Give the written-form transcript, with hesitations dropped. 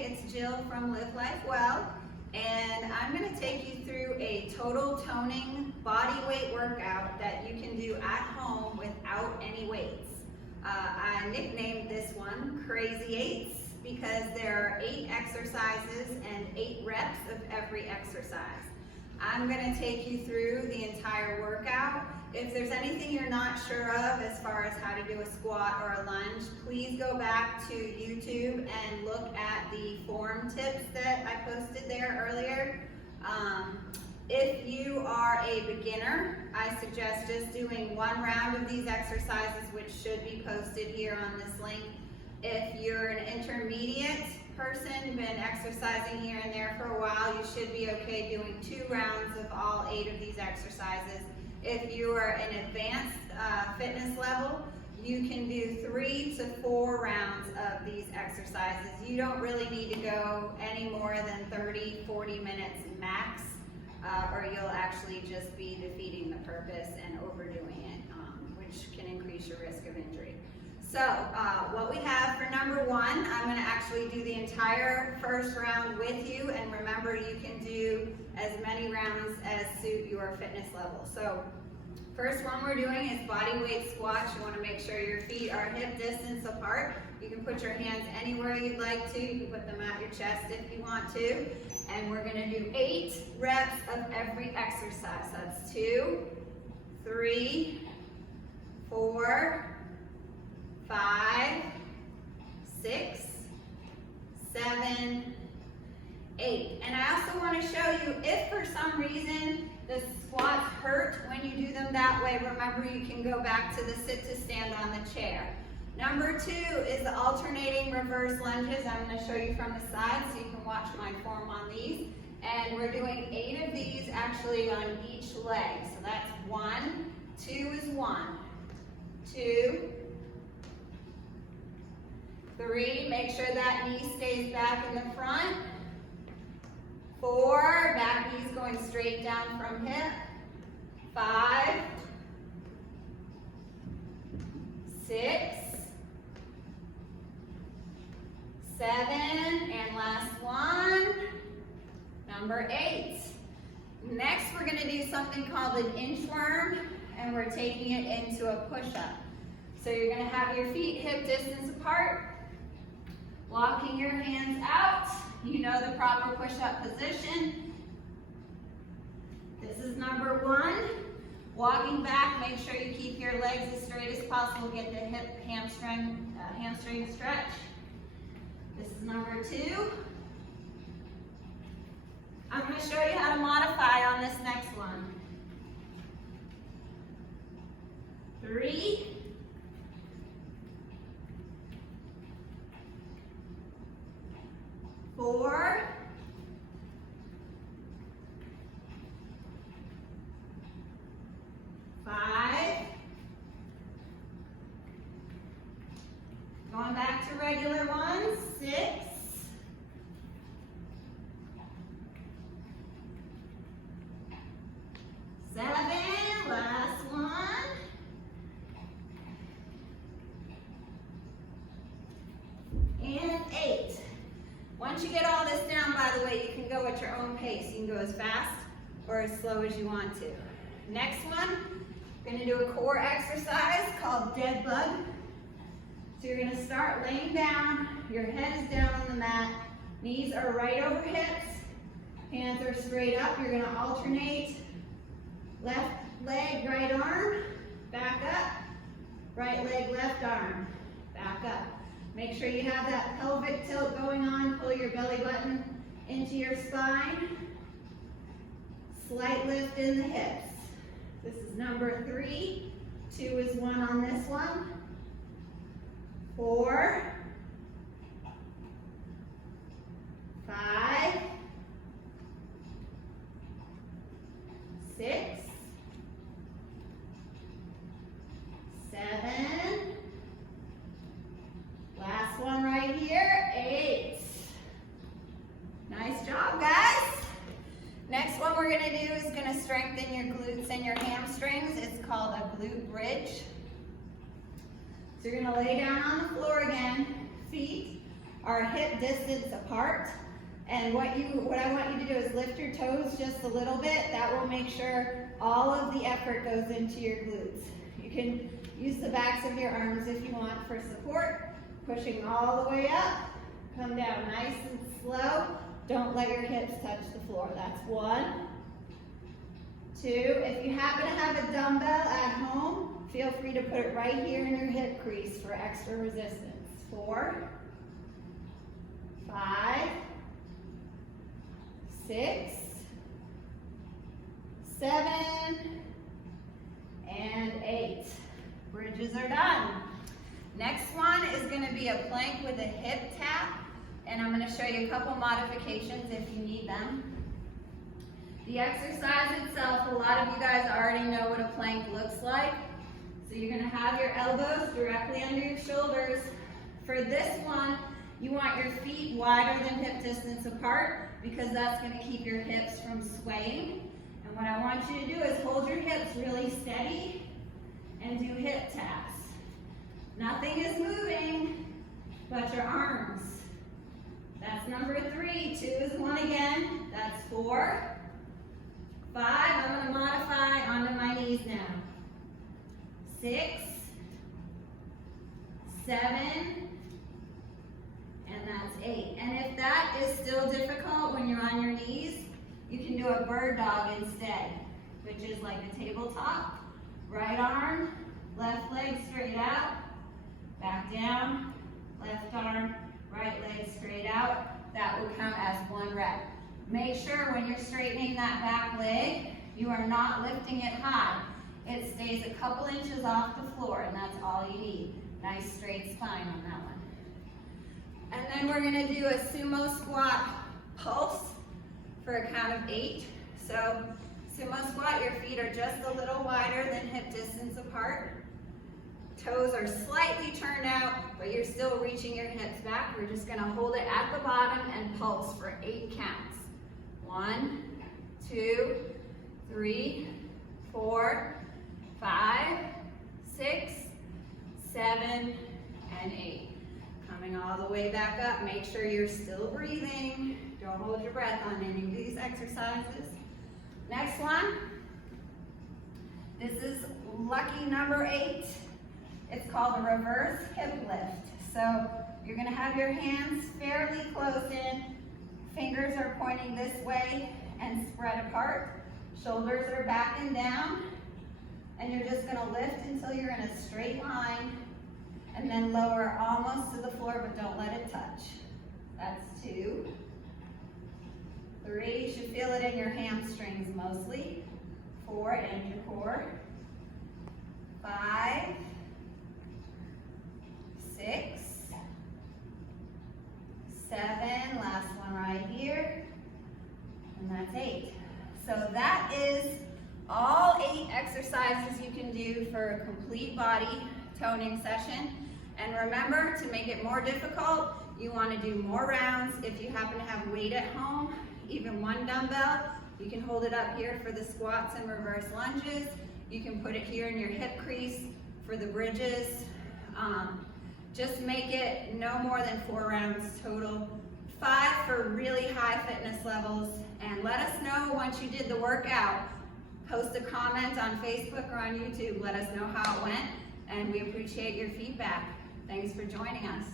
it's Jill from Live Life Well, and I'm going to take you through a total toning body weight workout that you can do at home without any weights. I nicknamed this one Crazy 8's because there are 8 exercises and 8 reps of every exercise. I'm going to take you through the entire workout. If there's anything you're not sure of as far as how to do a squat or a lunge, please go back to YouTube and look at the form tips that I posted there earlier. If you are a beginner, I suggest just doing 1 round of these exercises, which should be posted here on this link. If you're an intermediate person, been exercising here and there for a while, you should be okay doing 2 rounds of all 8 of these exercises. If you are an advanced fitness level, you can do 3 to 4 rounds of these exercises. You don't really need to go any more than 30-40 minutes max, or you'll actually just be defeating the purpose and overdoing it, which can increase your risk of injury. So what we have for number 1, I'm going to actually do the entire first round with you, and remember you can do as many rounds as suit your fitness level. So first one we're doing is body weight squats. You want to make sure your feet are hip distance apart. You can put your hands anywhere you'd like to. You can put them at your chest if you want to. And we're going to do 8 reps of every exercise. That's 2, 3, 4, 5, 6, 7, 8. And I also want to show you, if for some reason the squats hurt when you do them that way, remember you can go back to the sit to stand on the chair. Number 2 is the alternating reverse lunges. I'm going to show you from the side so you can watch my form on these. And we're doing 8 of these actually on each leg. So that's 1, 2 is 1, 2, 3, make sure that knee stays back in the front. 4, back knee's going straight down from hip. 5, 6, 7, and last one, number 8. Next, we're going to do something called an inchworm, and we're taking it into a push-up. So you're going to have your feet hip distance apart, walking your hands out. You know the proper push-up position. This is number 1. Walking back, make sure you keep your legs as straight as possible. Get the hip hamstring stretch. This is number 2. I'm going to show you how to modify on this next one. 3, 4, 5, going back to regular ones, 6, 7, last one, and 8. Once you get all this down, by the way, you can go at your own pace. You can go as fast or as slow as you want to. Next one, we're going to do a core exercise called dead bug. So you're going to start laying down. Your head is down on the mat. Knees are right over hips. Hands are straight up. You're going to alternate left leg, right arm, back up. Right leg, left arm, back up. Make sure you have that pelvic tilt going on. Pull your belly button into your spine. Slight lift in the hips. This is number 3. 2 is 1 on this one. 4, 5, 6, 7, last one right here, 8. Nice job, guys. Next one we're going to do is going to strengthen your glutes and your hamstrings. It's called a glute bridge. So you're going to lay down on the floor again, feet are hip distance apart. And what I want you to do is lift your toes just a little bit. That will make sure all of the effort goes into your glutes. You can use the backs of your arms if you want for support. Pushing all the way up. Come down nice and slow. Don't let your hips touch the floor. That's 1, 2. If you happen to have a dumbbell at home, feel free to put it right here in your hip crease for extra resistance. 4, 5, 6, 7, and 8. Bridges are done. Next one is going to be a plank with a hip tap, and I'm going to show you a couple modifications if you need them. The exercise itself, a lot of you guys already know what a plank looks like. So you're going to have your elbows directly under your shoulders. For this one, you want your feet wider than hip distance apart because that's going to keep your hips from swaying. And what I want you to do is hold your hips really steady and do hip taps. Nothing is moving but your arms. That's number 3. 2 is 1 again. That's 4. 5, I'm going to modify onto my knees now. 6, 7, and that's 8. And if that is still difficult when you're on your knees, you can do a bird dog instead, which is like a tabletop. Right arm, left leg straight out, back down, left arm, right leg straight out. That will count as 1 rep. Make sure when you're straightening that back leg, you are not lifting it high. It stays a couple inches off the floor, and that's all you need. Nice straight spine on that one. And then we're going to do a sumo squat pulse for a count of 8. So sumo squat, your feet are just a little wider than hip distance apart. Toes are slightly turned out, but you're still reaching your hips back. We're just going to hold it at the bottom and pulse for 8 counts. 1, 2, 3, 4, 5, 6, 7, and 8. Coming all the way back up. Make sure you're still breathing. Don't hold your breath on any of these exercises. Next one. This is lucky number 8. It's called a reverse hip lift. So you're going to have your hands fairly close in. Fingers are pointing this way and spread apart. Shoulders are back and down. And you're just going to lift until you're in a straight line. And then lower almost to the floor, but don't let it touch. That's 2. 3, you should feel it in your hamstrings mostly. 4, and your core. 5, 6, 7, last one right here, and that's 8. So that is all 8 exercises you can do for a complete body toning session. And remember, to make it more difficult, you want to do more rounds. If you happen to have weight at home, even 1 dumbbell, you can hold it up here for the squats and reverse lunges. You can put it here in your hip crease for the bridges. Just make it no more than 4 rounds total. 5 for really high fitness levels. And let us know once you did the workout. Post a comment on Facebook or on YouTube. Let us know how it went. And we appreciate your feedback. Thanks for joining us.